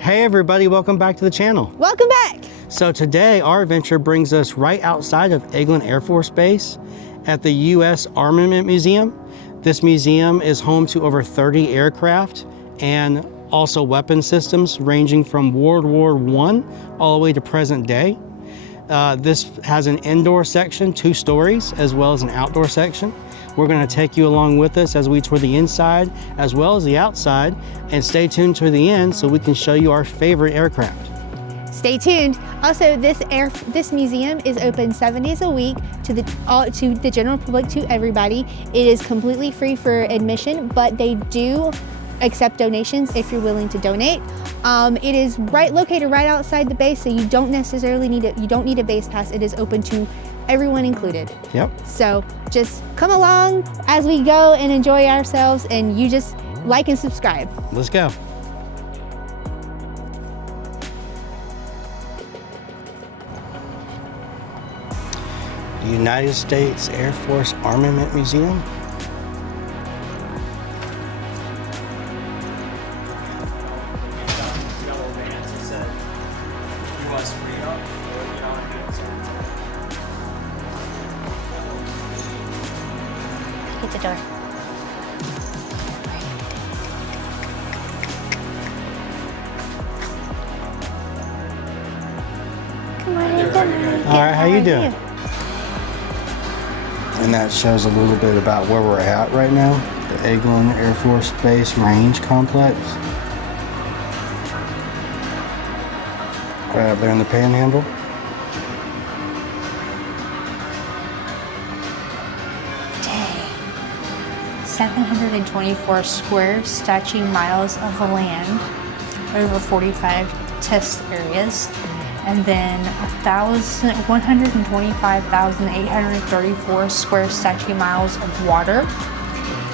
Hey everybody, welcome back to the channel. Welcome back. So today our adventure brings us right outside of Eglin Air Force Base at the U.S. Armament Museum. This museum is home to over 30 aircraft and also weapon systems ranging from World War I all the way to present day. This has an indoor section, 2 stories, as well as an outdoor section. We're going to take you along with us as we tour the inside as well as the outside, and stay tuned to the end so we can show you our favorite aircraft. Stay tuned. Also, this museum is open 7 days a week to the general public, to everybody. It is completely free for admission, but they do accept donations if you're willing to donate. It is located right outside the base, so you don't necessarily need a base pass. It is open to everyone included. Yep. So just come along as we go and enjoy ourselves, and you just like and subscribe. Let's go. The United States Air Force Armament Museum. Hit the door. Come on in, come on. All right, how you doing? And that shows a little bit about where we're at right now, the Eglin Air Force Base Range Complex. Right up there in the Panhandle. Dang. 724 square statute miles of land, over 45 test areas, and then 125,834 square statute miles of water,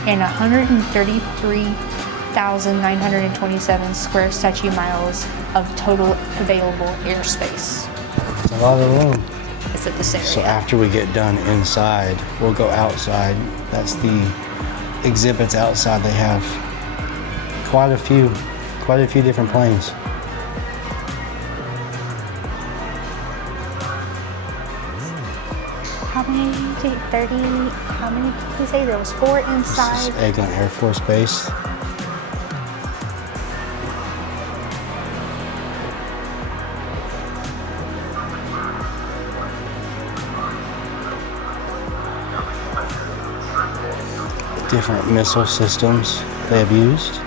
and 133,927 square statute miles of total available airspace. It's a lot of room. It's at this area. So after we get done inside, we'll go outside. That's the exhibits outside. They have quite a few different planes. How many did 30? How many did you say there was 4 inside? This is Eglin Air Force Base. Different missile systems they have used.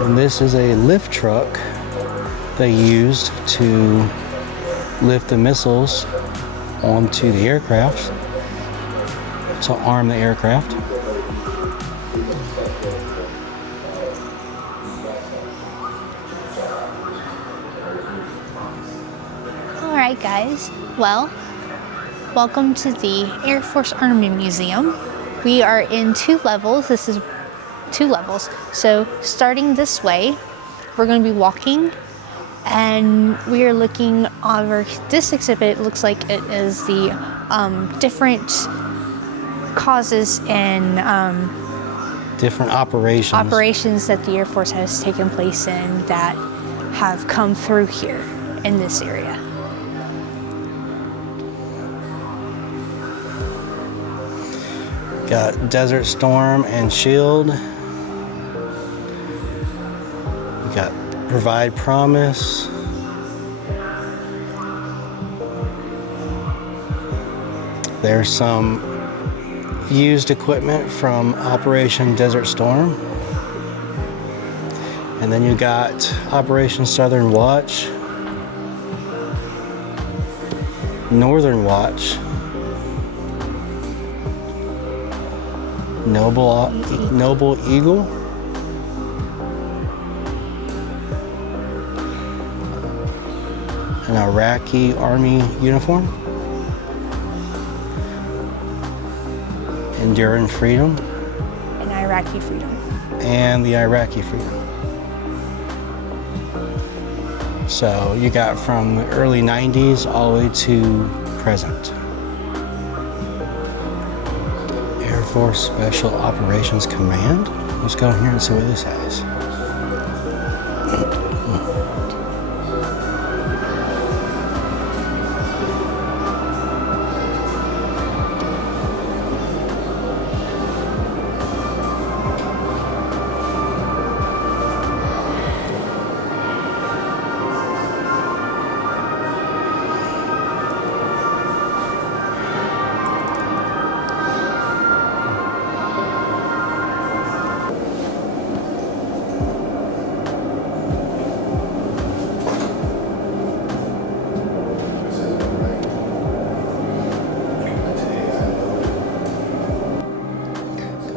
And this is a lift truck they used to lift the missiles onto the aircraft, to arm the aircraft. All right, guys. Well, welcome to the Air Force Armament Museum. We are in 2 levels. This is 2 levels. So starting this way, we're going to be walking, and we are looking over this exhibit. It looks like it is the different causes and Different operations that the Air Force has taken place in that have come through here in this area. Got Desert Storm and Shield. We got Provide Promise. There's some used equipment from Operation Desert Storm. And then you got Operation Southern Watch, Northern Watch, Noble Eagle, an Iraqi Army uniform, Enduring Freedom, and Iraqi Freedom. and the Iraqi Freedom. So you got from the early 90s all the way to present. Air Force Special Operations Command. Let's go in here and see what this has.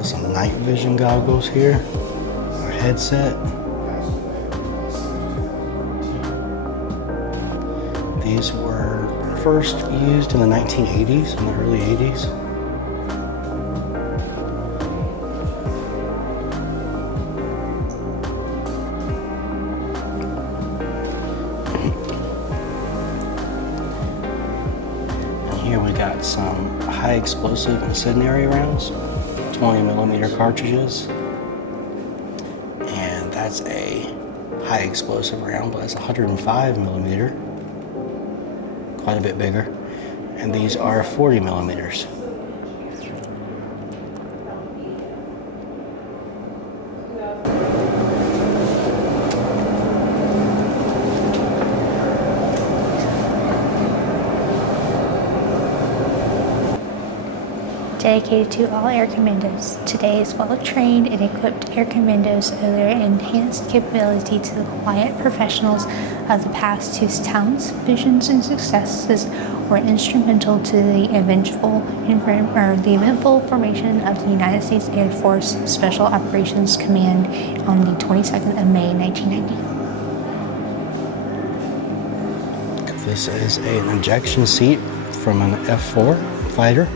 Some night vision goggles here, a headset. These were first used in the 1980s, in the early 80s. And here we got some high explosive incendiary rounds. 20mm cartridges, and that's a high explosive round, but that's 105mm, quite a bit bigger, and these are 40mm. Dedicated to all air commandos. Today's well-trained and equipped air commandos owe their enhanced capability to the quiet professionals of the past whose talents, visions, and successes were instrumental to the eventful formation of the United States Air Force Special Operations Command on the 22nd of May, 1990. This is an injection seat from an F-4 fighter.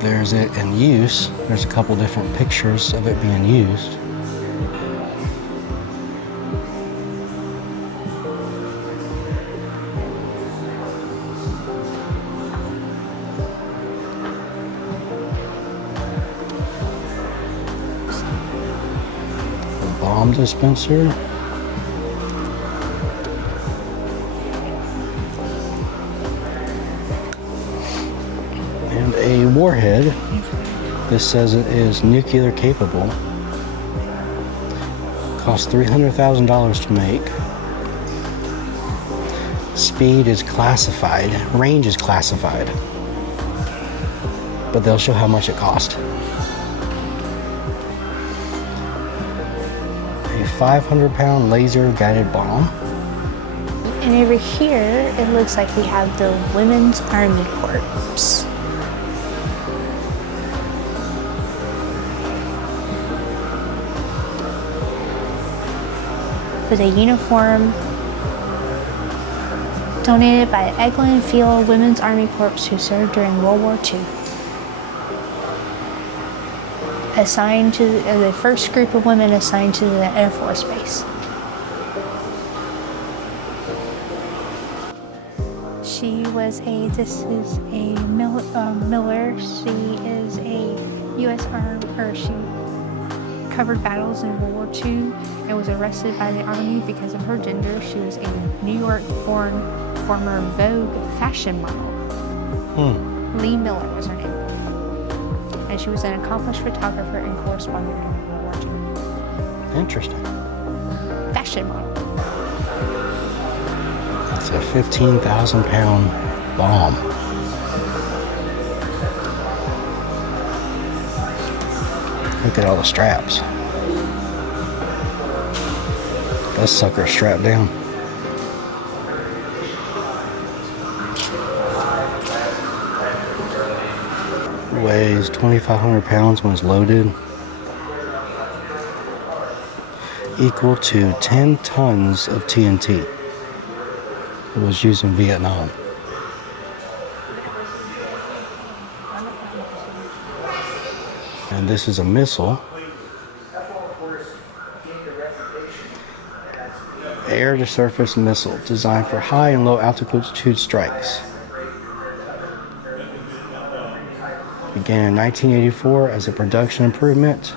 There's it in use. There's a couple different pictures of it being used. A bomb dispenser. And a warhead. This says it is nuclear capable. Costs $300,000 to make. Speed is classified. Range is classified. But they'll show how much it cost. A 500-pound laser guided bomb. And over here, it looks like we have the Women's Army Corps. With a uniform donated by Eglin AFB Women's Army Corps who served during World War II. Assigned to the first group of women assigned to the Air Force Base. This is a Miller. She is a U.S. Armament, she covered battles in World War II and was arrested by the Army because of her gender. She was a New York-born former Vogue fashion model. Lee Miller was her name. And she was an accomplished photographer and correspondent during World War II. Interesting. Fashion model. It's a 15,000-pound bomb. Look at all the straps. That sucker's strapped down. Weighs 2,500 pounds when it's loaded. Equal to 10 tons of TNT. It was used in Vietnam. And this is a missile. Air-to-surface missile designed for high and low altitude strikes. Began in 1984 as a production improvement.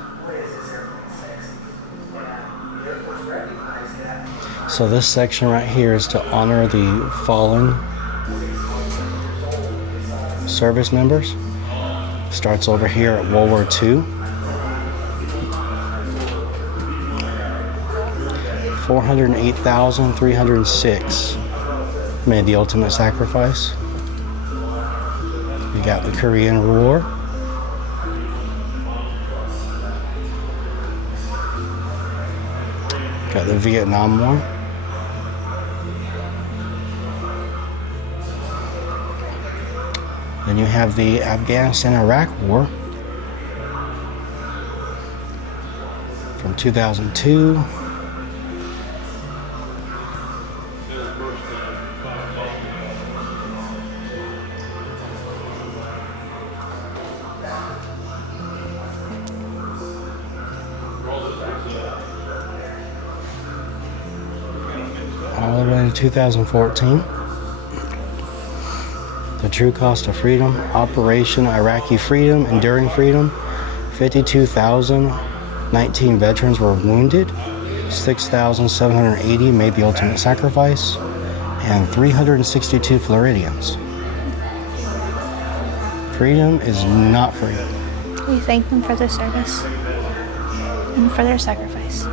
So this section right here is to honor the fallen service members. Starts over here at World War II. 408,306 made the ultimate sacrifice. We got the Korean War. Got the Vietnam War. Then you have the Afghanistan-Iraq War from 2002. All the way to 2014. The True Cost of Freedom, Operation Iraqi Freedom, Enduring Freedom. 52,019 veterans were wounded. 6,780 made the ultimate sacrifice. And 362 Floridians. Freedom is not free. We thank them for their service and for their sacrifice.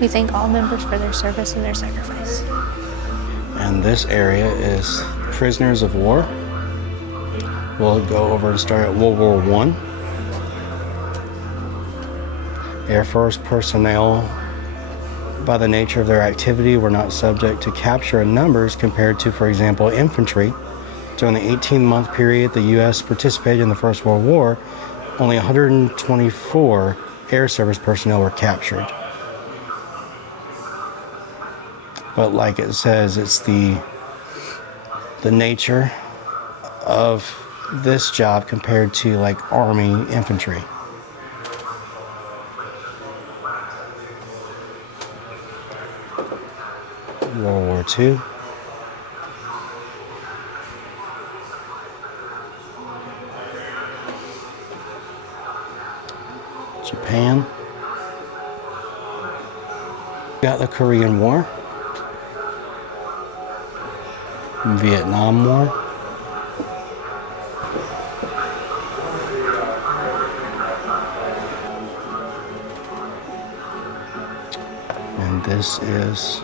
We thank all members for their service and their sacrifice. And this area is prisoners of war. We'll go over and start at World War I. Air Force personnel, by the nature of their activity, were not subject to capture in numbers compared to, for example, infantry. During the 18-month period the U.S. participated in the First World War, only 124 air service personnel were captured. But like it says, it's the nature of this job compared to like Army infantry. World War II. Japan. Got the Korean War. Vietnam War. And this is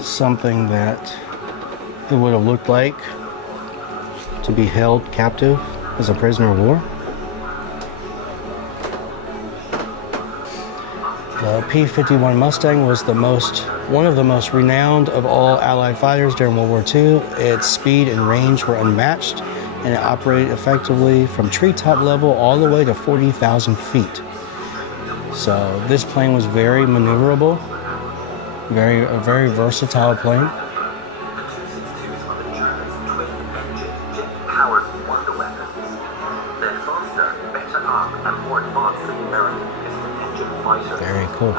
something that it would have looked like to be held captive as a prisoner of war. The P-51 Mustang was one of the most renowned of all Allied fighters during World War II. Its speed and range were unmatched, and it operated effectively from treetop level all the way to 40,000 feet. So this plane was very maneuverable, a very versatile plane. Very cool.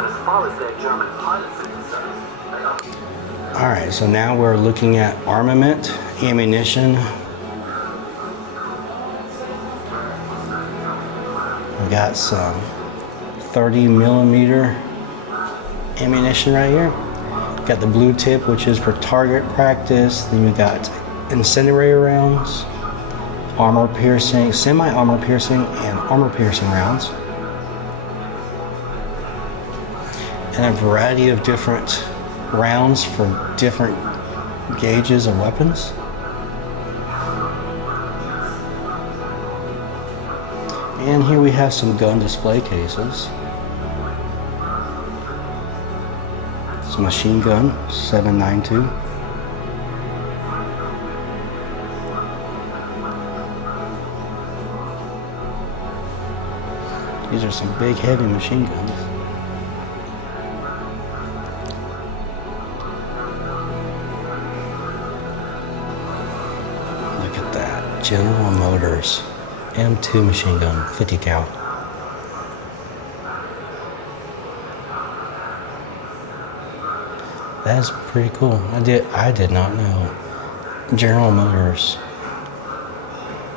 All right, so now we're looking at armament, ammunition. We got some 30 millimeter ammunition right here. Got the blue tip, which is for target practice. Then we got incendiary rounds, armor piercing, semi-armor piercing, and armor piercing rounds. And a variety of different rounds for different gauges of weapons. And here we have some gun display cases. It's a machine gun, 7.92. These are some big, heavy machine guns. General Motors M2 machine gun, 50 cal. That's pretty cool. I did not know. General Motors.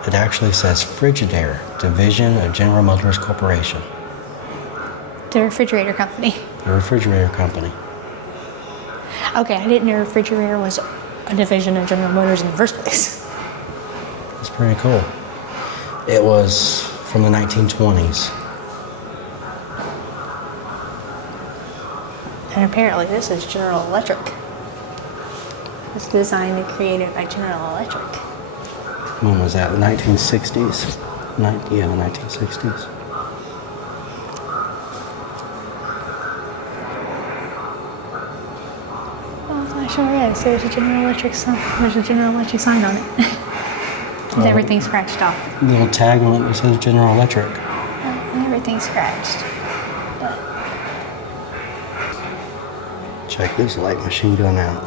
It actually says Frigidaire, division of General Motors Corporation. The refrigerator company. The refrigerator company. Okay, I didn't know refrigerator was a division of General Motors in the first place. It's pretty cool. It was from the 1920s. And apparently this is General Electric. It's designed and created by General Electric. When was that? The 1960s? Yeah, the 1960s. Oh, that sure is. There's a General Electric sign. There's a General Electric sign on it. And everything's scratched off. Little tag on it that says General Electric. And everything's scratched. But Check this light machine gun out.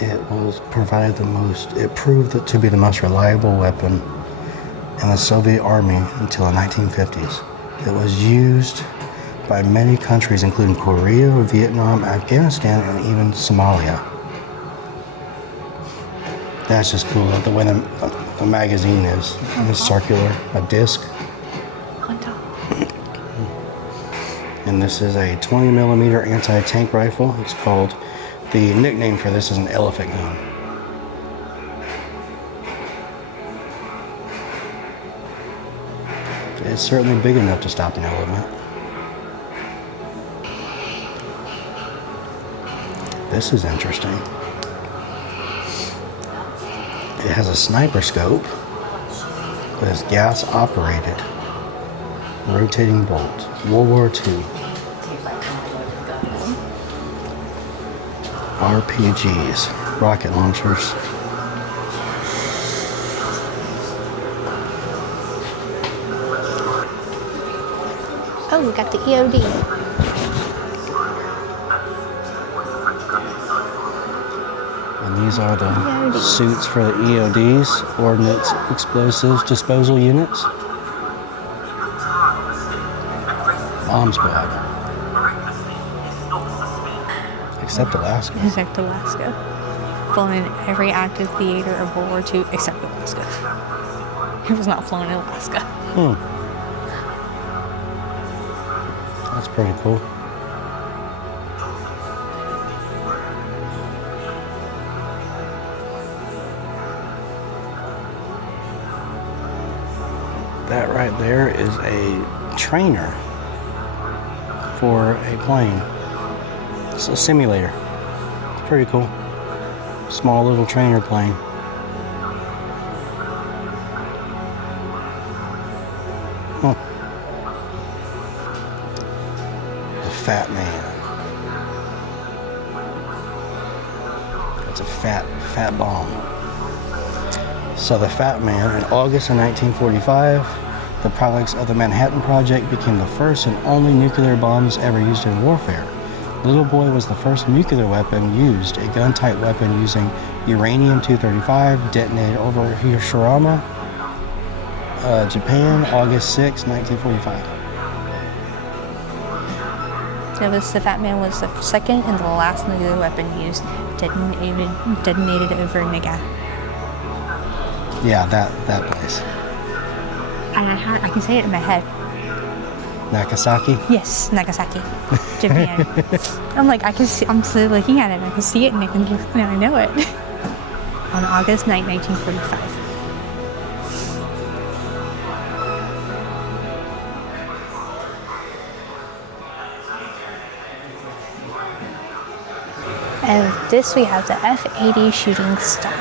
It proved it to be the most reliable weapon in the Soviet Army until the 1950s. It was used by many countries including Korea, Vietnam, Afghanistan, and even Somalia. That's just cool, the way the magazine is. It's circular, a disc. on top. And this is a 20 millimeter anti-tank rifle. It's called, the nickname for this is an elephant gun. It's certainly big enough to stop an elephant. This is interesting. It has a sniper scope, but it's gas operated. Rotating bolt. World War II. RPGs. Rocket launchers. Oh, we got the EOD. And these are the suits for the EODs, Ordnance Explosives Disposal Units. Bomb Squad. Except Alaska. Except Alaska. Flown in every active theater of World War II except Alaska. It was not flown in Alaska. That's pretty cool. That right there is a trainer for a plane. It's a simulator. It's pretty cool. Small little trainer plane. Huh. The Fat Man. It's a fat bomb. So the Fat Man, in August of 1945, the products of the Manhattan Project became the first and only nuclear bombs ever used in warfare. Little Boy was the first nuclear weapon used, a gun-type weapon using uranium-235, detonated over Hiroshima, Japan, August 6, 1945. The Fat Man was the second and the last nuclear weapon used, detonated over Nagasaki. Yeah, that place. I can say it in my head. Nagasaki? Yes, Nagasaki, Japan. I'm still looking at it and I can see it and I know it. On August 9, 1945. And this we have the F-80 Shooting Star.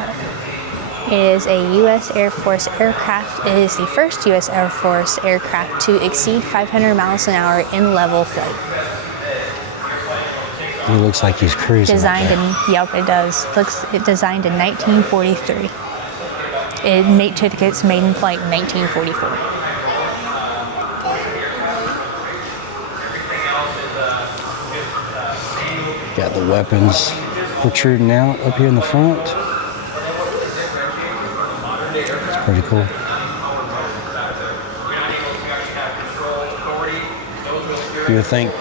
It is a U.S. Air Force aircraft. It is the first U.S. Air Force aircraft to exceed 500 miles an hour in level flight. He looks like he's cruising. Designed it does. It designed in 1943. Tickets made in flight in 1944. Got the weapons protruding out up here in the front. It's pretty cool. You would think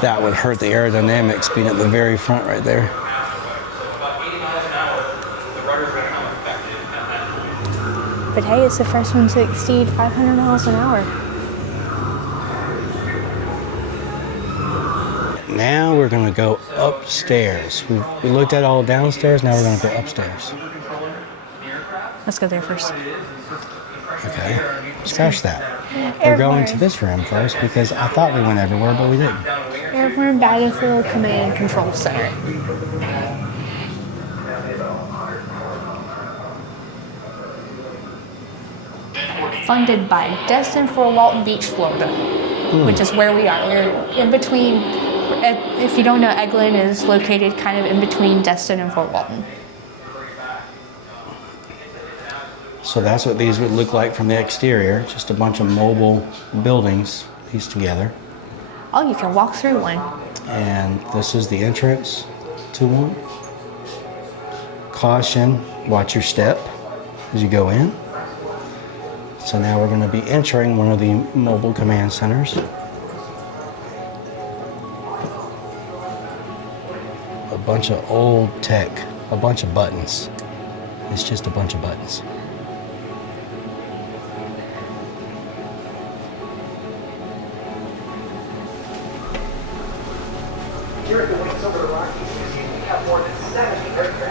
that would hurt the aerodynamics being at the very front right there. But hey, it's the first one to exceed 500 miles an hour. Now we're gonna go upstairs. We looked at all downstairs, now we're gonna go upstairs. Let's go there first. Okay, scratch that. We're going to this room first because I thought we went everywhere, but we didn't. Airborne Battlefield Command and Control Center. Funded by Destin Fort Walton Beach, Florida, which is where we are. We're in between. If you don't know, Eglin is located kind of in between Destin and Fort Walton. So that's what these would look like from the exterior, just a bunch of mobile buildings pieced together. Oh, you can walk through one. And this is the entrance to one. Caution, watch your step as you go in. So now we're going to be entering one of the mobile command centers. A bunch of old tech, a bunch of buttons. It's just a bunch of buttons.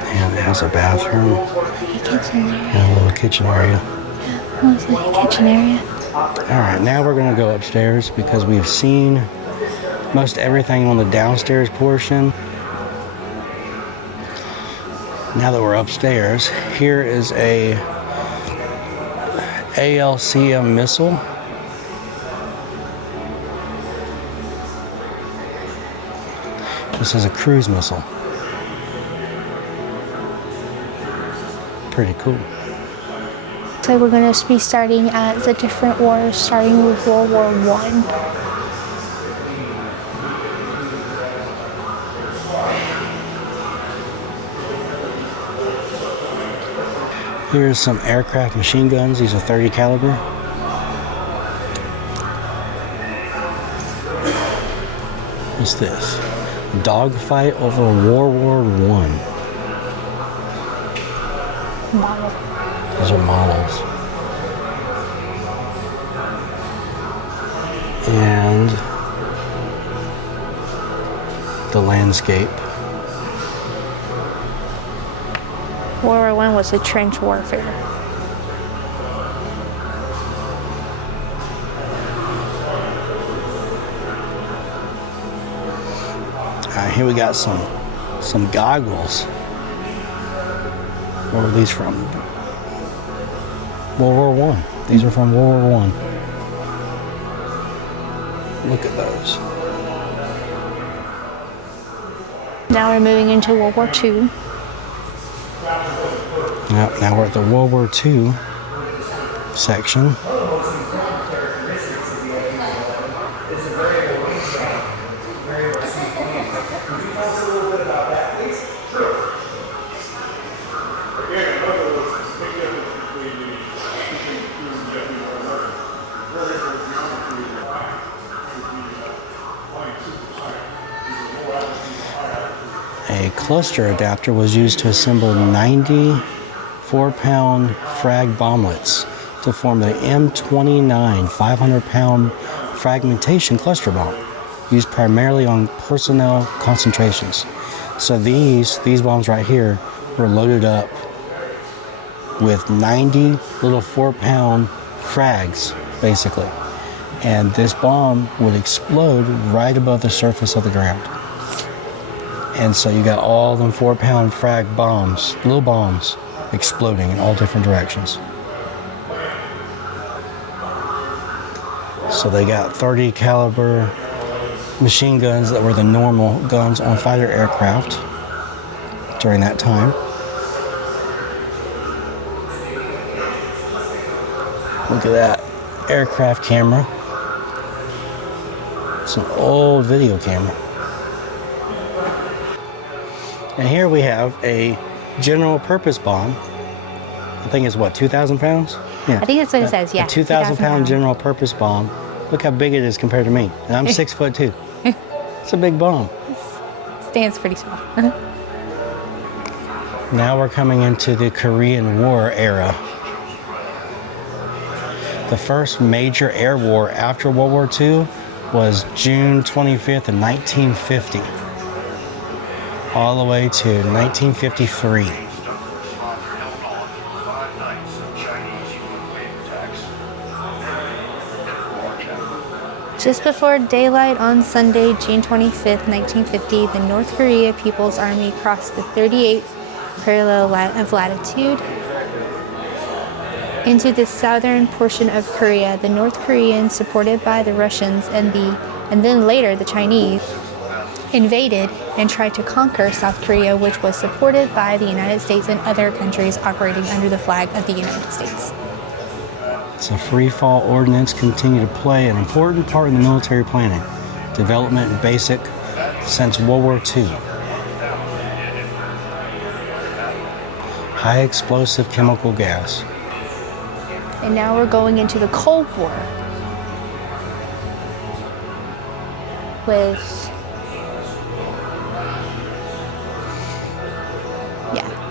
And it has a bathroom. And a little kitchen area. Oh, it's the kitchen area. Alright, now we're going to go upstairs because we've seen most everything on the downstairs portion. Now that we're upstairs, here is a ALCM missile. This is a cruise missile. Pretty cool. So we're going to be starting at the different wars, starting with World War I. Here's some aircraft machine guns. These are 30 caliber. What's this? Dogfight over World War I. Model. Those are models. And the landscape. World War I was a trench warfare. Here we got some goggles. Where were these from? World War I. These are from World War I. Look at those. Now we're moving into World War II. Yep, now we're at the World War II section. A cluster adapter was used to assemble 94-pound frag bomblets to form the M29 500-pound fragmentation cluster bomb, used primarily on personnel concentrations. So these bombs right here were loaded up with 90 little 4-pound frags, basically. And this bomb would explode right above the surface of the ground. And so you got all them 4-pound frag bombs, little bombs, exploding in all different directions. So they got 30 caliber machine guns that were the normal guns on fighter aircraft during that time. Look at that aircraft camera. It's an old video camera. And here we have a general purpose bomb. I think it's what, 2,000 pounds? Yeah. I think that's what it says, yeah. A 2,000 pound general purpose bomb. Look how big it is compared to me. And I'm 6'2". It's a big bomb. Stands pretty small. Now we're coming into the Korean War era. The first major air war after World War II was June 25th of 1950, all the way to 1953. Just before daylight on Sunday, June 25th, 1950, the North Korea People's Army crossed the 38th parallel of latitude into the southern portion of Korea. The North Koreans, supported by the Russians and then later the Chinese, invaded and tried to conquer South Korea, which was supported by the United States and other countries operating under the flag of the United States. So free fall ordnance continued to play an important part in the military planning, development, and basic since World War II. High explosive chemical gas. And now we're going into the Cold War with,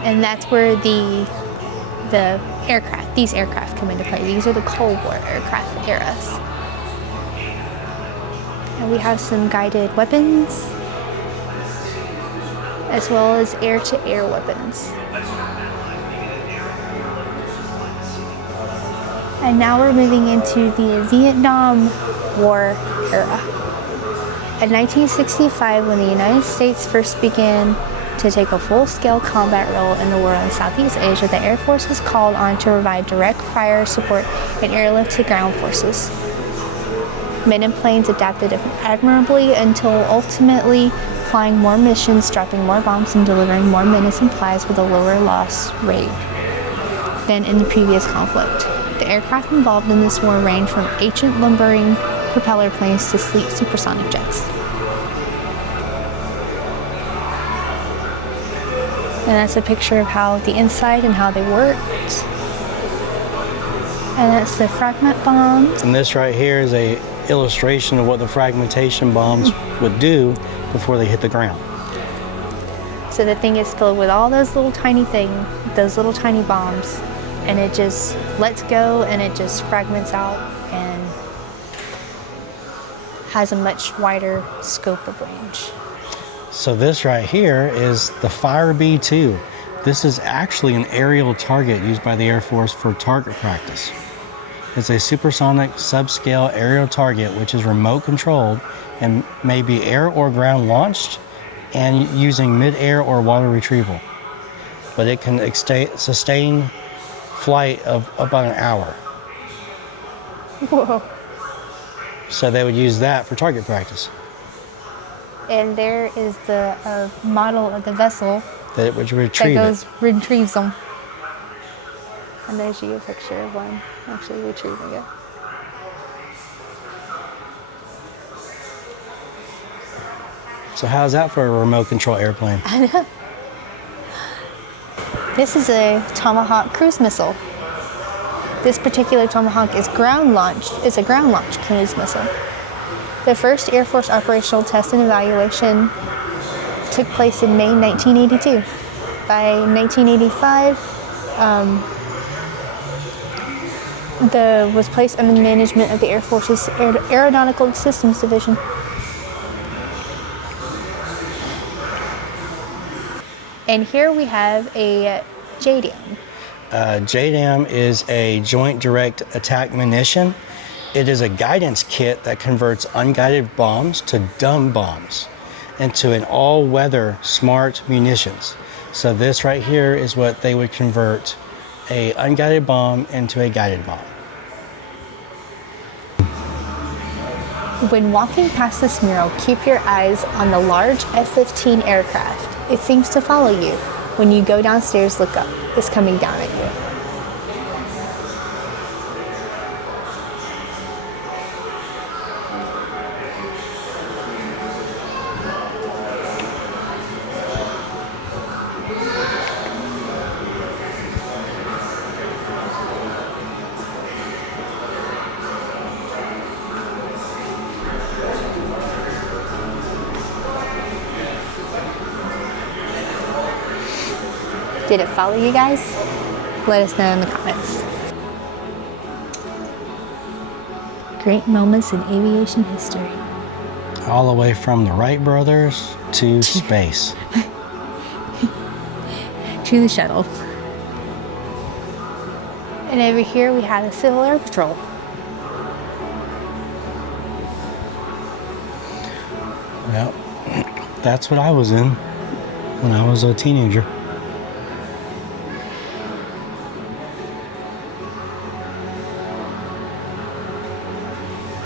and that's where the aircraft, these aircraft come into play. These are the Cold War aircraft eras. And we have some guided weapons as well as air-to-air weapons. And now we're moving into the Vietnam War era. In 1965, when the United States first began to take a full-scale combat role in the war in Southeast Asia, the Air Force was called on to provide direct fire support and airlift to ground forces. Men and planes adapted admirably until ultimately flying more missions, dropping more bombs, and delivering more men and supplies with a lower loss rate than in the previous conflict. The aircraft involved in this war ranged from ancient lumbering propeller planes to sleek supersonic jets. And that's a picture of how the inside and how they worked. And that's the fragment bombs. And this right here is a illustration of what the fragmentation bombs would do before they hit the ground. So the thing is filled with all those little tiny things, those little tiny bombs, and it just lets go and it just fragments out and has a much wider scope of range. So this right here is the Fire B-2. This is actually an aerial target used by the Air Force for target practice. It's a supersonic subscale aerial target which is remote controlled and may be air or ground launched and using mid-air or water retrieval. But it can sustain flight of about an hour. Whoa. So they would use that for target practice. And there is the model of the vessel That it would retrieve retrieves them. And there's you a picture of one actually retrieving it. So how's that for a remote control airplane? I know. This is a Tomahawk cruise missile. This particular Tomahawk is ground launched. It's a ground launched cruise missile. The first Air Force operational test and evaluation took place in May 1982. By 1985, was placed under the management of the Air Force's Aeronautical Systems Division. And here we have a JDAM. JDAM is a Joint Direct Attack Munition. It is a guidance kit that converts unguided bombs to dumb bombs into an all-weather smart munitions. So this right here is what they would convert a unguided bomb into a guided bomb. When walking past this mural, keep your eyes on the large F-15 aircraft. It seems to follow you. When you go downstairs, look up. It's coming down at you. Did it follow you guys? Let us know in the comments. Great moments in aviation history. All the way from the Wright brothers to space. To the shuttle. And over here we have the Civil Air Patrol. Yep, that's what I was in when I was a teenager.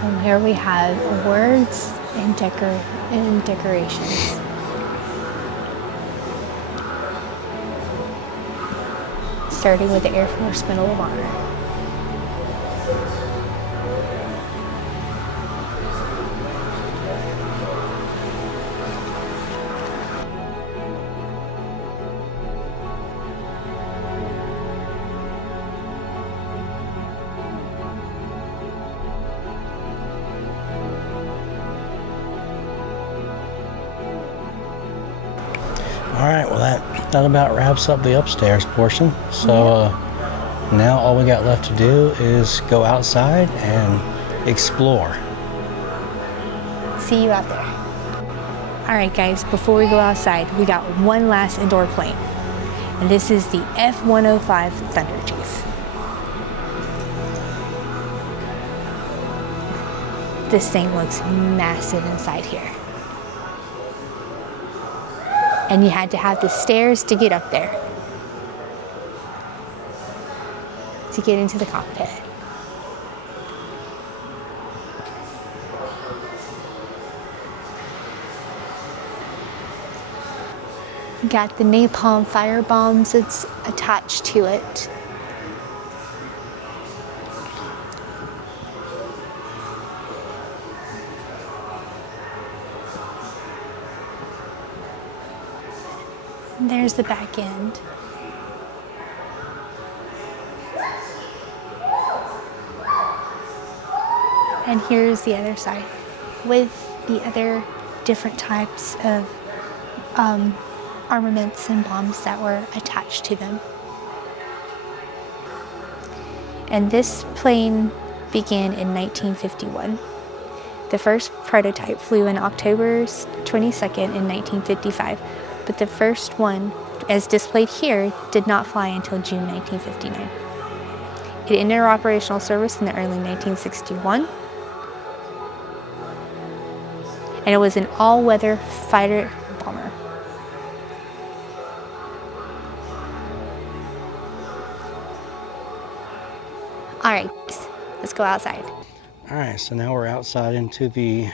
And here we have awards and decorations. Starting with the Air Force Medal of Honor. All right, well that about wraps up the upstairs portion. So now all we got left to do is go outside and explore. See you out there. All right, guys, before we go outside, we got one last indoor plane. And this is the F-105 Thunder Chief. This thing looks massive inside here. And you had to have the stairs to get up there to get into the cockpit. Got the napalm fire bombs that's attached to it. And there's the back end. And here's the other side with the other different types of armaments and bombs that were attached to them. And this plane began in 1951. The first prototype flew on October 22nd in 1955, but the first one, as displayed here, did not fly until June 1959. It entered operational service in the early 1961, and it was an all-weather fighter bomber. All right, let's go outside. All right, so now we're outside into the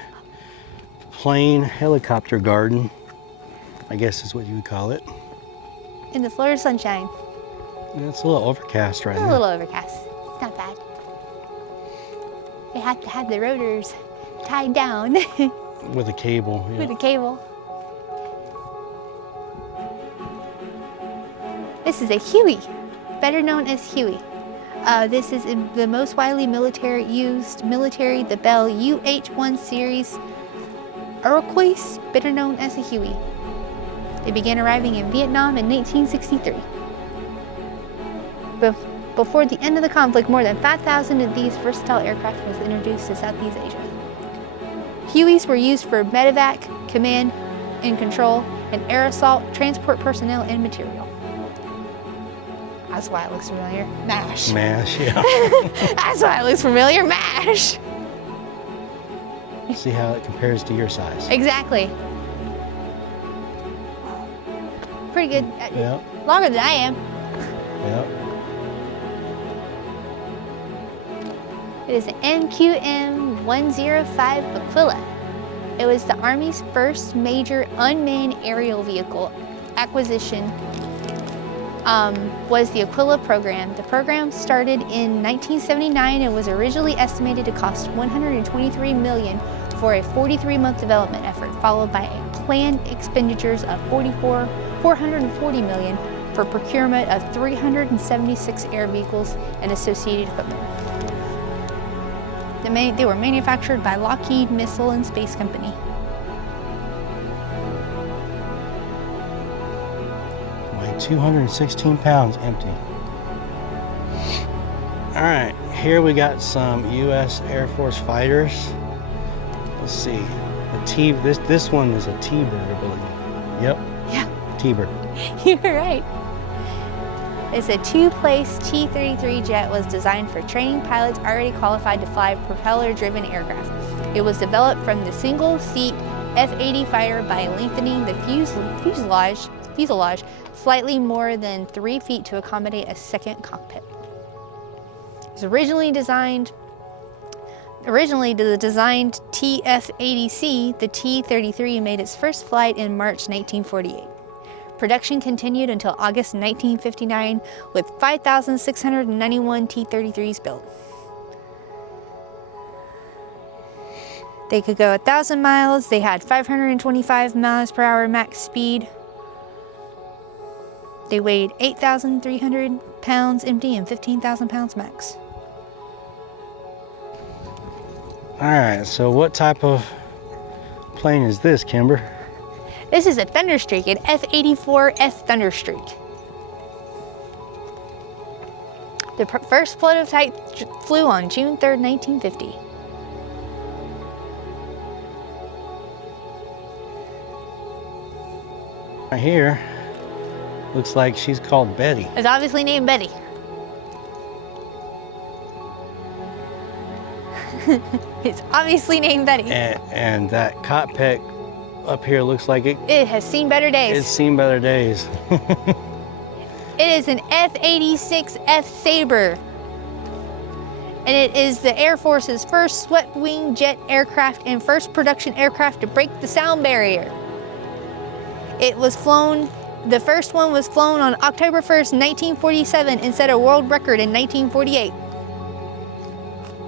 plane helicopter garden, I guess is what you would call it. In the Florida sunshine. And it's a little overcast right A now. little overcast. It's not bad. They have to have the rotors tied down With a cable. Yeah. with a cable. This is a Huey, better known as Huey. This is the most widely used military, the Bell UH-1 series Iroquois, better known as a Huey. They began arriving in Vietnam in 1963. Before the end of the conflict, more than 5,000 of these versatile aircraft was introduced to Southeast Asia. Hueys were used for medevac, command and control, and air assault, transport personnel, and material. That's why it looks familiar. MASH. MASH, yeah. That's why it looks familiar. MASH. See how it compares to your size. Exactly. Pretty good. Yep. Longer than I am. Yep. It is the MQM-105 Aquila. It was the Army's first major unmanned aerial vehicle acquisition. Was the Aquila program. The program started in 1979 and was originally estimated to cost $123 million for a 43-month development effort, followed by a planned expenditures of $440 million for procurement of 376 air vehicles and associated equipment. They were manufactured by Lockheed Missile and Space Company. weigh 216 pounds empty. All right, here we got some U.S. Air Force fighters. Let's see, this one is a T-bird, I believe. Yep. Yeah. T-bird. You're right. It's a two-place T-33 jet was designed for training pilots already qualified to fly propeller-driven aircraft. It was developed from the single-seat F-80 fighter by lengthening the fuselage slightly more than 3 feet to accommodate a second cockpit. It was originally designed the designed TF-80C, the T-33 made its first flight in March 1948. Production continued until August 1959 with 5,691 T-33s built. They could go 1,000 miles. They had 525 miles per hour max speed. They weighed 8,300 pounds empty and 15,000 pounds max. All right, so what type of plane is this, Kimber? This is a Thunderstreak, an F-84F Thunderstreak. The first prototype flew on June 3rd, 1950. Right here, looks like she's called Betty. It's obviously named Betty. It's obviously named Betty. And that cockpit up here looks like it Has seen better days. it's seen better days. It is an F-86 F Sabre. And it is the Air Force's first swept-wing jet aircraft and first production aircraft to break the sound barrier. It was flown, the first one was flown on October 1st, 1947 and set a world record in 1948.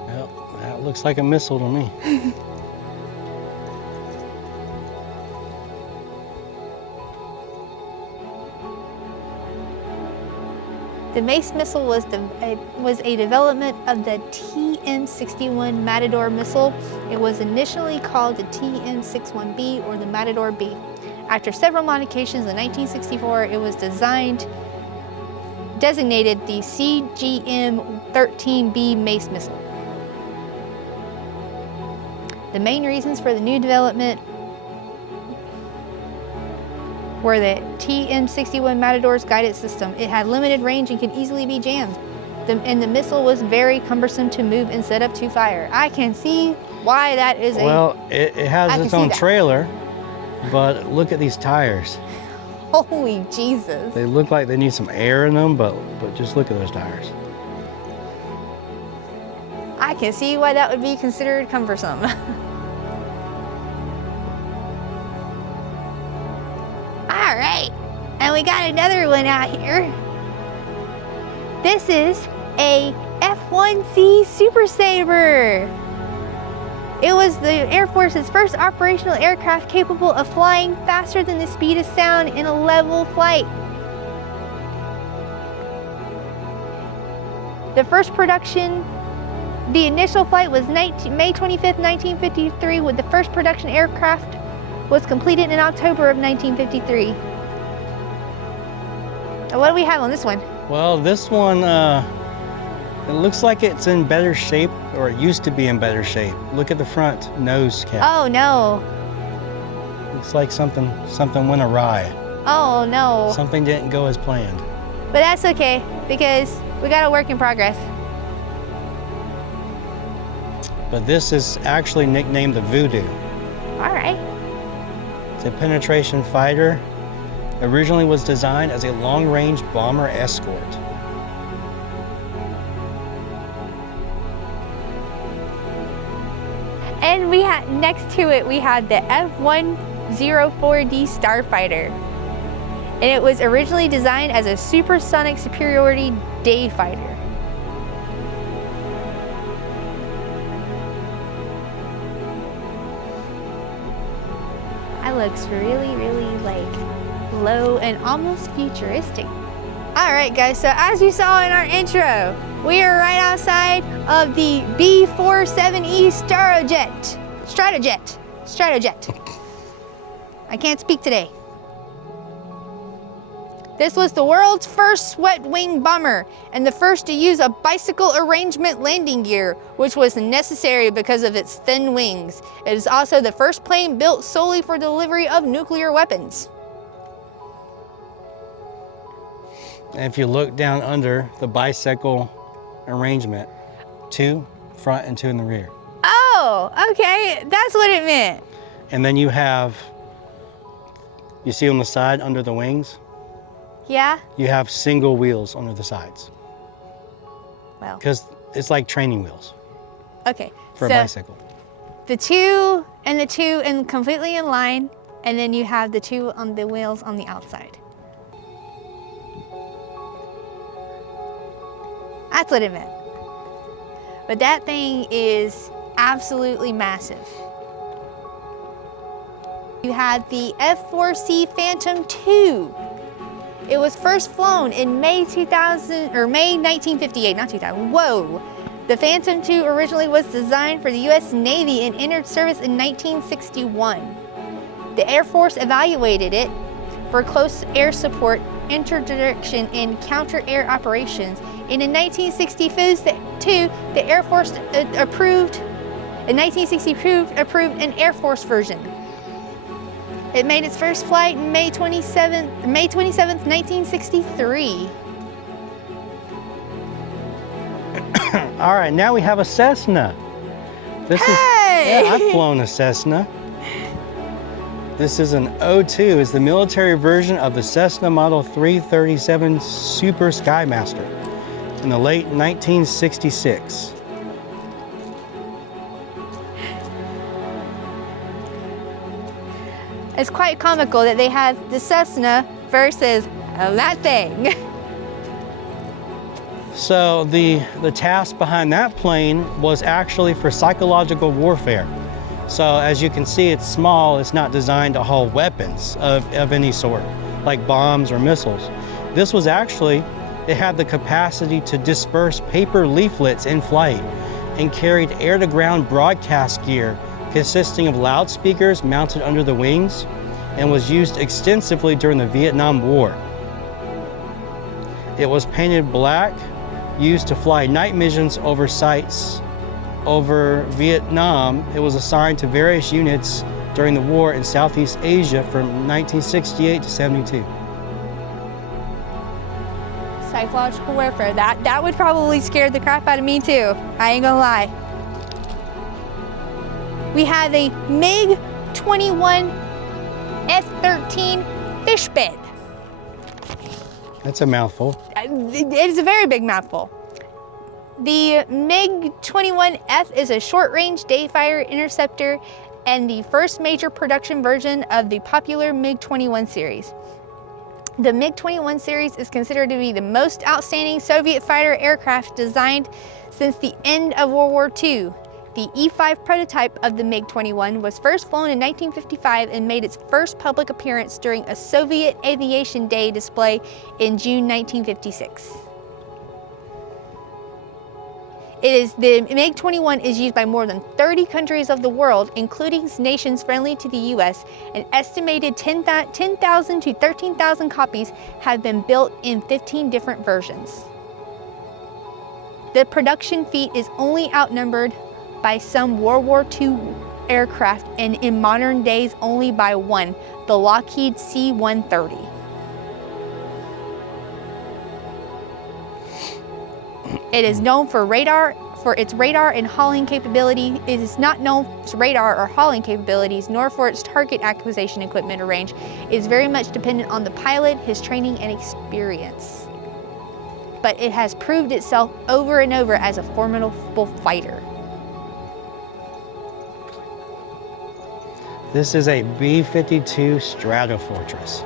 Well, that looks like a missile to me. The Mace missile was a development of the TM-61 Matador missile. It was initially called the TM-61B or the Matador B. After several modifications in 1964, it was designated the CGM-13B Mace missile. The main reasons for the new development were the TM-61 Matador's guided system. It had limited range and could easily be jammed. And the missile was very cumbersome to move and set up to fire. I can see why that is Well, it has its own that. trailer, but look at these tires. Holy Jesus. They look like they need some air in them, but just look at those tires. I can see why that would be considered cumbersome. All right, and we got another one out here. This is a F-1C Super Sabre. It was the Air Force's first operational aircraft capable of flying faster than the speed of sound in a level flight. The initial flight was May 25th, 1953, with the first production aircraft was completed in October of 1953. And what do we have on this one? Well, this one, it looks like it's in better shape, or it used to be in better shape. Look at the front nose cap. Oh no. Looks like something went awry. Oh no. Something didn't go as planned. But that's okay, because we got a work in progress. But this is actually nicknamed the Voodoo. All right. It's a penetration fighter. Originally was designed as a long-range bomber escort. And we had next to it, we had the F-104D Starfighter. And it was originally designed as a supersonic superiority day fighter. That looks really, really like low and almost futuristic. All right, guys, so as you saw in our intro, we are right outside of the B-47E Stratojet. I can't speak today. This was the world's first swept-wing bomber and the first to use a bicycle arrangement landing gear, which was necessary because of its thin wings. It is also the first plane built solely for delivery of nuclear weapons. And if you look down under the bicycle arrangement, 2 front and 2 in the rear. Oh, okay, that's what it meant. And then you see on the side under the wings, Yeah? you have single wheels under the sides. Well, Because it's like training wheels okay. for a So bicycle. the 2 and completely in line, and then you have the 2 on the wheels on the outside. That's what it meant. But that thing is absolutely massive. You had the F-4C Phantom II. It was first flown in May 1958, not 2000. Whoa. The Phantom II originally was designed for the U.S. Navy and entered service in 1961. The Air Force evaluated it for close air support, interdirection, and counter-air operations. And in 1962, the Air Force approved an Air Force version. It made its first flight on May 27th, 1963. All right, now we have a Cessna. Hey! Yeah, I've flown a Cessna. This is an O2, is the military version of the Cessna Model 337 Super Skymaster in the late 1966. It's quite comical that they have the Cessna versus that thing. So the task behind that plane was actually for psychological warfare. So as you can see, it's small, it's not designed to haul weapons of any sort, like bombs or missiles. This was actually, it had the capacity to disperse paper leaflets in flight and carried air-to-ground broadcast gear consisting of loudspeakers mounted under the wings and was used extensively during the Vietnam War. It was painted black, used to fly night missions over sites over Vietnam. It was assigned to various units during the war in Southeast Asia from 1968 to 72. Psychological warfare, that would probably scare the crap out of me too. I ain't gonna lie. We have a MiG-21 F-13 fish bed. That's a mouthful. It is a very big mouthful. The MiG-21F is a short-range day-fire interceptor and the first major production version of the popular MiG-21 series. The MiG-21 series is considered to be the most outstanding Soviet fighter aircraft designed since the end of World War II. The E-5 prototype of the MiG-21 was first flown in 1955 and made its first public appearance during a Soviet Aviation Day display in June 1956. The MiG-21 is used by more than 30 countries of the world, including nations friendly to the U.S. An estimated 10,000 to 13,000 copies have been built in 15 different versions. The production feat is only outnumbered by some World War II aircraft and in modern days only by one, the Lockheed C-130. It is known for its radar and hauling capability. It is not known for its radar or hauling capabilities, nor for its target acquisition equipment or range. It is very much dependent on the pilot, his training and experience. But it has proved itself over and over as a formidable fighter. This is a B-52 Stratofortress.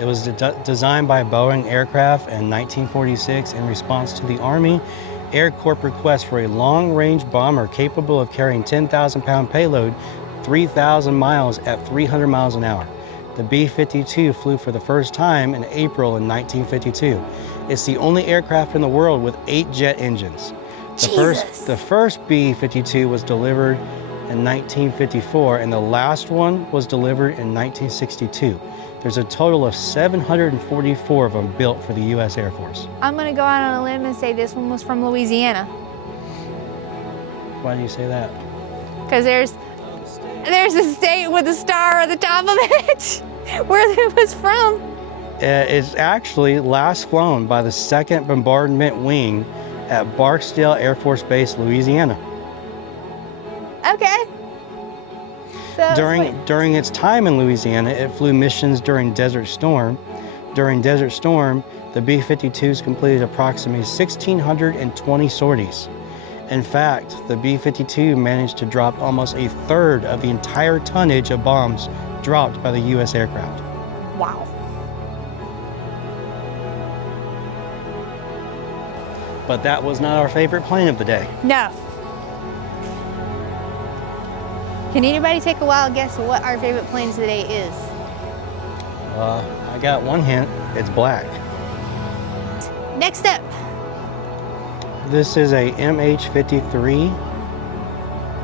It was designed by Boeing Aircraft in 1946 in response to the Army Air Corps request for a long-range bomber capable of carrying 10,000-pound payload 3,000 miles at 300 miles an hour. The B-52 flew for the first time in April in 1952. It's the only aircraft in the world with 8 jet engines. The first B-52 was delivered in 1954, and the last one was delivered in 1962. There's a total of 744 of them built for the U.S. Air Force. I'm gonna go out on a limb and say this one was from Louisiana. Why do you say that? Because there's a state with a star on the top of it where it was from. It's actually last flown by the 2nd Bombardment Wing at Barksdale Air Force Base, Louisiana. Okay. So During its time in Louisiana, it flew missions during Desert Storm. During Desert Storm, the B-52s completed approximately 1,620 sorties. In fact, the B-52 managed to drop almost a third of the entire tonnage of bombs dropped by the U.S. aircraft. wow. But that was not our favorite plane of the day. No. Can anybody take a wild guess of what our favorite plane of the day is? I got one hint, it's black. Next up. This is a MH-53.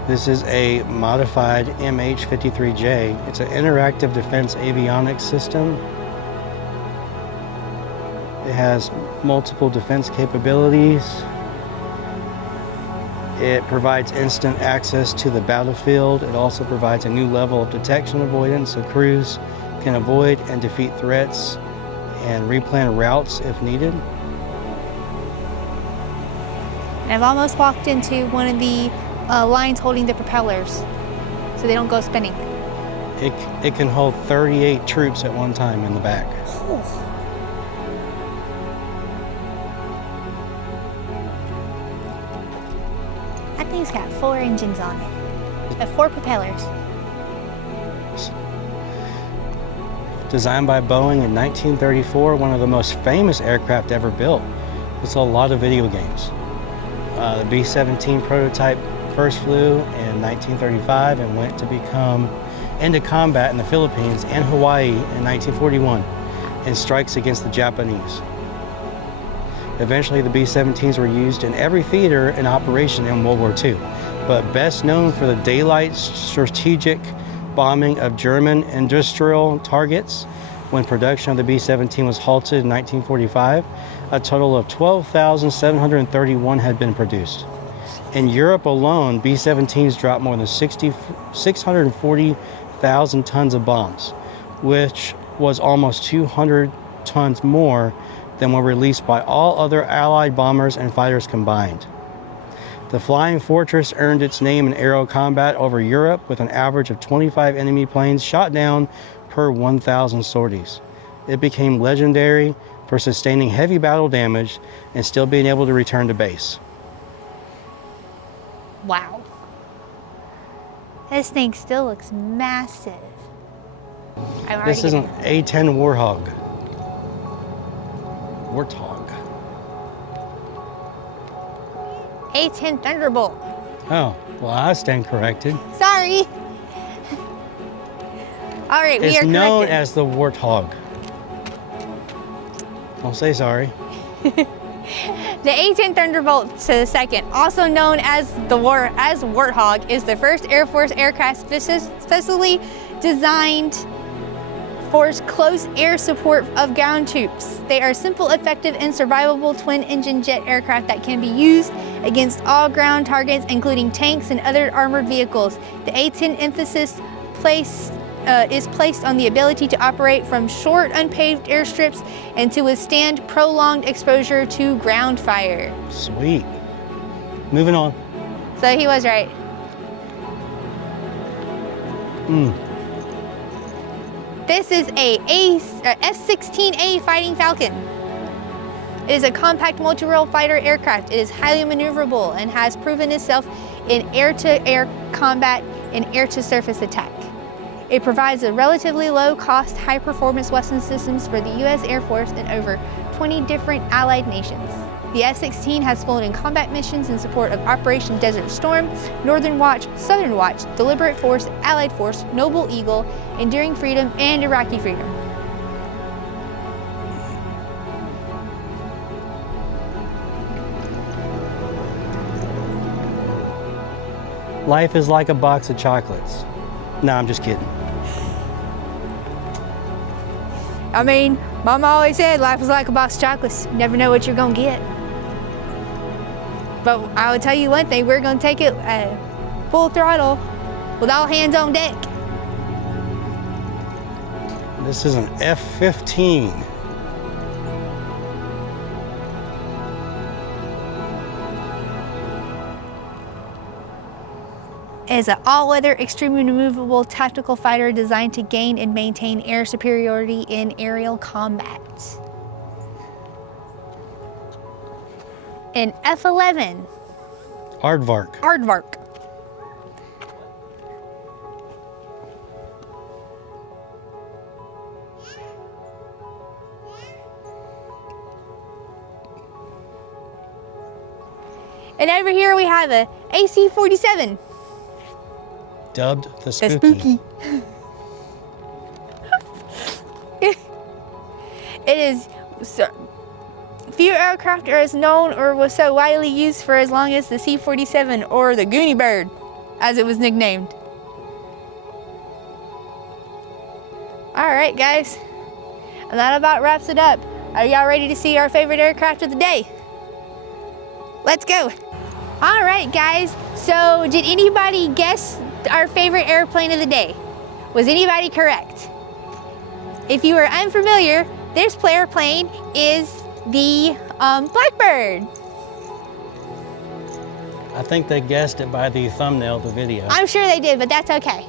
This is a modified MH-53J. It's an interactive defense avionics system. It has multiple defense capabilities. It provides instant access to the battlefield. It also provides a new level of detection avoidance, so crews can avoid and defeat threats and replan routes if needed. And I've almost walked into one of the lines holding the propellers so they don't go spinning. It can hold 38 troops at one time in the back. That thing's got 4 engines on it. 4 propellers. Designed by Boeing in 1934, one of the most famous aircraft ever built. It's a lot of video games. The B-17 prototype first flew in 1935 and went to become into combat in the Philippines and Hawaii in 1941 in strikes against the Japanese. Eventually, the B-17s were used in every theater in operation in World War II, but best known for the daylight strategic bombing of German industrial targets. When production of the B-17 was halted in 1945, a total of 12,731 had been produced. In Europe alone, B-17s dropped more than 640,000 tons of bombs, which was almost 200 tons more than were released by all other Allied bombers and fighters combined. The Flying Fortress earned its name in aero combat over Europe with an average of 25 enemy planes shot down per 1,000 sorties. It became legendary for sustaining heavy battle damage and still being able to return to base. Wow. This thing still looks massive. This is an A-10 Warthog. A-10 Thunderbolt. Oh, well, I stand corrected. Sorry. All right, we are It's known corrected. as the Warthog. Don't say sorry. The A-10 Thunderbolt II, also known as Warthog, is the first Air Force aircraft specially designed for close air support of ground troops. They are simple, effective, and survivable twin-engine jet aircraft that can be used against all ground targets, including tanks and other armored vehicles. The A-10 emphasis is placed on the ability to operate from short, unpaved airstrips and to withstand prolonged exposure to ground fire. Sweet. Moving on. So he was right. This is a F-16A Fighting Falcon. It is a compact multi-role fighter aircraft. It is highly maneuverable and has proven itself in air-to-air combat and air-to-surface attack. It provides a relatively low-cost, high-performance weapon systems for the U.S. Air Force in over 20 different allied nations. The F-16 has flown in combat missions in support of Operation Desert Storm, Northern Watch, Southern Watch, Deliberate Force, Allied Force, Noble Eagle, Enduring Freedom, and Iraqi Freedom. Life is like a box of chocolates. No, I'm just kidding. I mean, Mama always said life was like a box of chocolates. You never know what you're gonna get. But I would tell you one thing, we're gonna take it full throttle with all hands on deck. This is an F-15. It is an all-weather, extremely maneuverable tactical fighter designed to gain and maintain air superiority in aerial combat. An F-11. Aardvark. Aardvark. And over here we have a AC-47. Dubbed the The Spooky. Spooky. It is so, few aircraft are as known or was so widely used for as long as the C-47 or the Goonie Bird, as it was nicknamed. All right, guys, and that about wraps it up. Are y'all ready to see our favorite aircraft of the day? Let's go. All right, guys, so did anybody guess our favorite airplane of the day? Was anybody correct? If you are unfamiliar, this airplane is the Blackbird. I think they guessed it by the thumbnail of the video. I'm sure they did, but that's okay.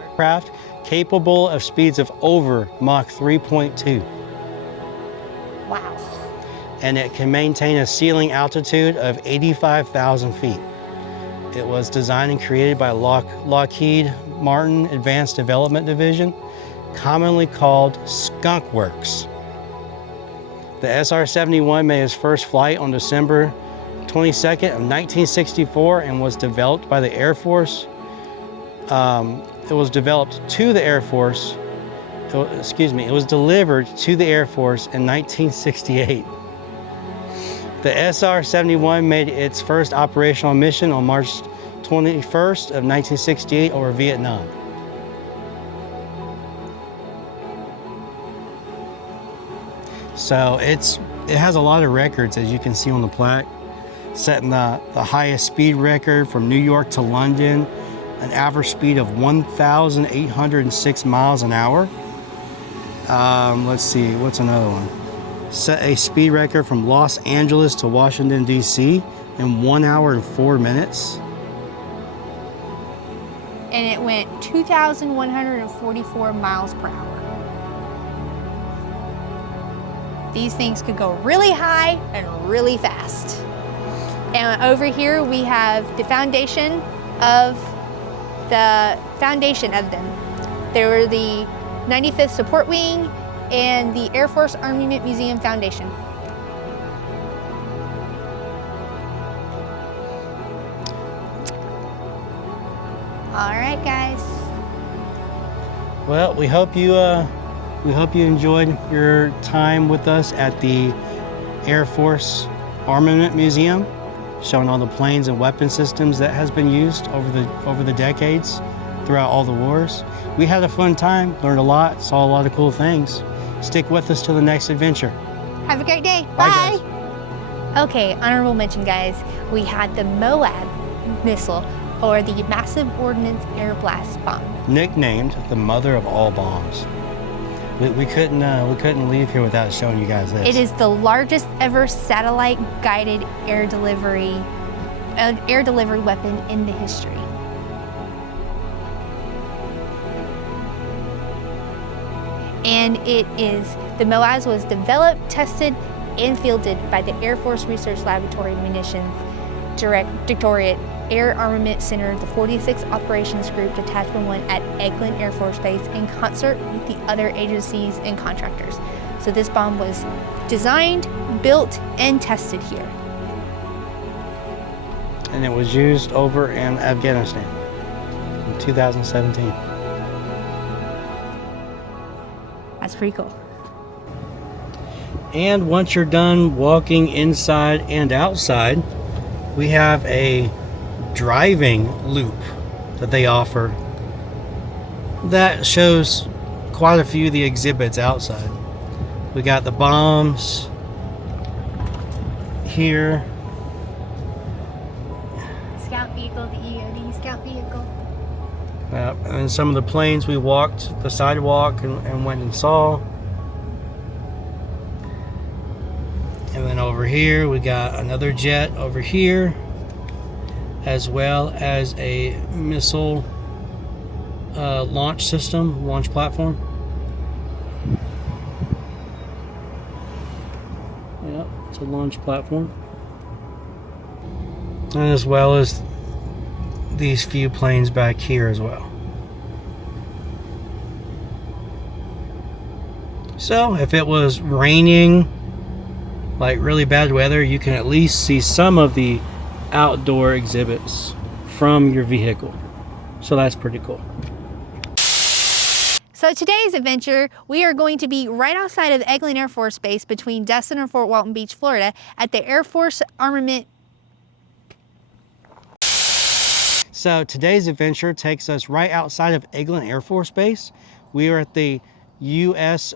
Aircraft capable of speeds of over Mach 3.2. Wow. And it can maintain a ceiling altitude of 85,000 feet. It was designed and created by Lockheed Martin Advanced Development Division, commonly called Skunk Works. The SR-71 made its first flight on December 22nd of 1964 and was developed by the Air Force. It was developed to the Air Force, it was delivered to the Air Force in 1968. The SR-71 made its first operational mission on March 21st of 1968 over Vietnam. So it has a lot of records, as you can see on the plaque, setting the highest speed record from New York to London, an average speed of 1,806 miles an hour. Let's see, what's another one? Set a speed record from Los Angeles to Washington, D.C. in 1 hour and 4 minutes. And it went 2,144 miles per hour. These things could go really high and really fast. And over here we have the foundation of them. They were the 95th Support Wing and the Air Force Armament Museum Foundation. All right, guys. Well, we hope you enjoyed your time with us at the Air Force Armament Museum, showing all the planes and weapon systems that has been used over the decades throughout all the wars. We had a fun time, learned a lot, saw a lot of cool things. Stick with us till the next adventure. Have a great day. Bye, Bye. guys. Okay, honorable mention, guys. We had the Moab missile, or the Massive Ordnance Air Blast Bomb. Nicknamed the mother of all bombs. We couldn't leave here without showing you guys this. It is the largest ever satellite-guided air delivery weapon in the history. And the MOAS was developed, tested, and fielded by the Air Force Research Laboratory Munitions Directorate Air Armament Center, the 46th Operations Group, Detachment 1 at Eglin Air Force Base, in concert with the other agencies and contractors. So this bomb was designed, built, and tested here. And it was used over in Afghanistan in 2017. That's pretty cool. And once you're done walking inside and outside, we have a driving loop that they offer that shows quite a few of the exhibits outside. We got the bombs here. Scout vehicle, the EOD scout vehicle. And some of the planes we walked the sidewalk and went and saw. And then over here we got another jet over here, as well as a missile launch system, launch platform. Yep, it's a launch platform. And as well as these few planes back here as well. So if it was raining, like really bad weather, you can at least see some of the outdoor exhibits from your vehicle. So that's pretty cool. So today's adventure, we are going to be right outside of Eglin Air Force Base between Destin and Fort Walton Beach, Florida, at the Air Force Armament. So today's adventure takes us right outside of Eglin Air Force Base. We are at the U.S.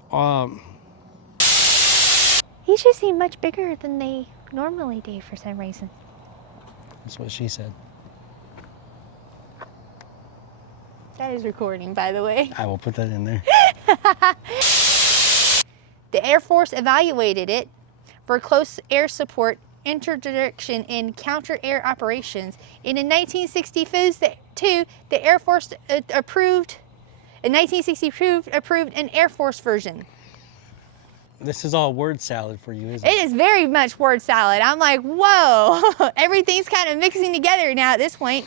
These just seem much bigger than they normally do for some reason. That's what she said. That is recording, by the way. I will put that in there. The Air Force evaluated it for close air apport, interdiction, and counter-air operations. And in 1962, the Air Force approved an Air Force version. This is all word salad for you, isn't it? It is very much word salad. I'm like, whoa, everything's kind of mixing together now at this point.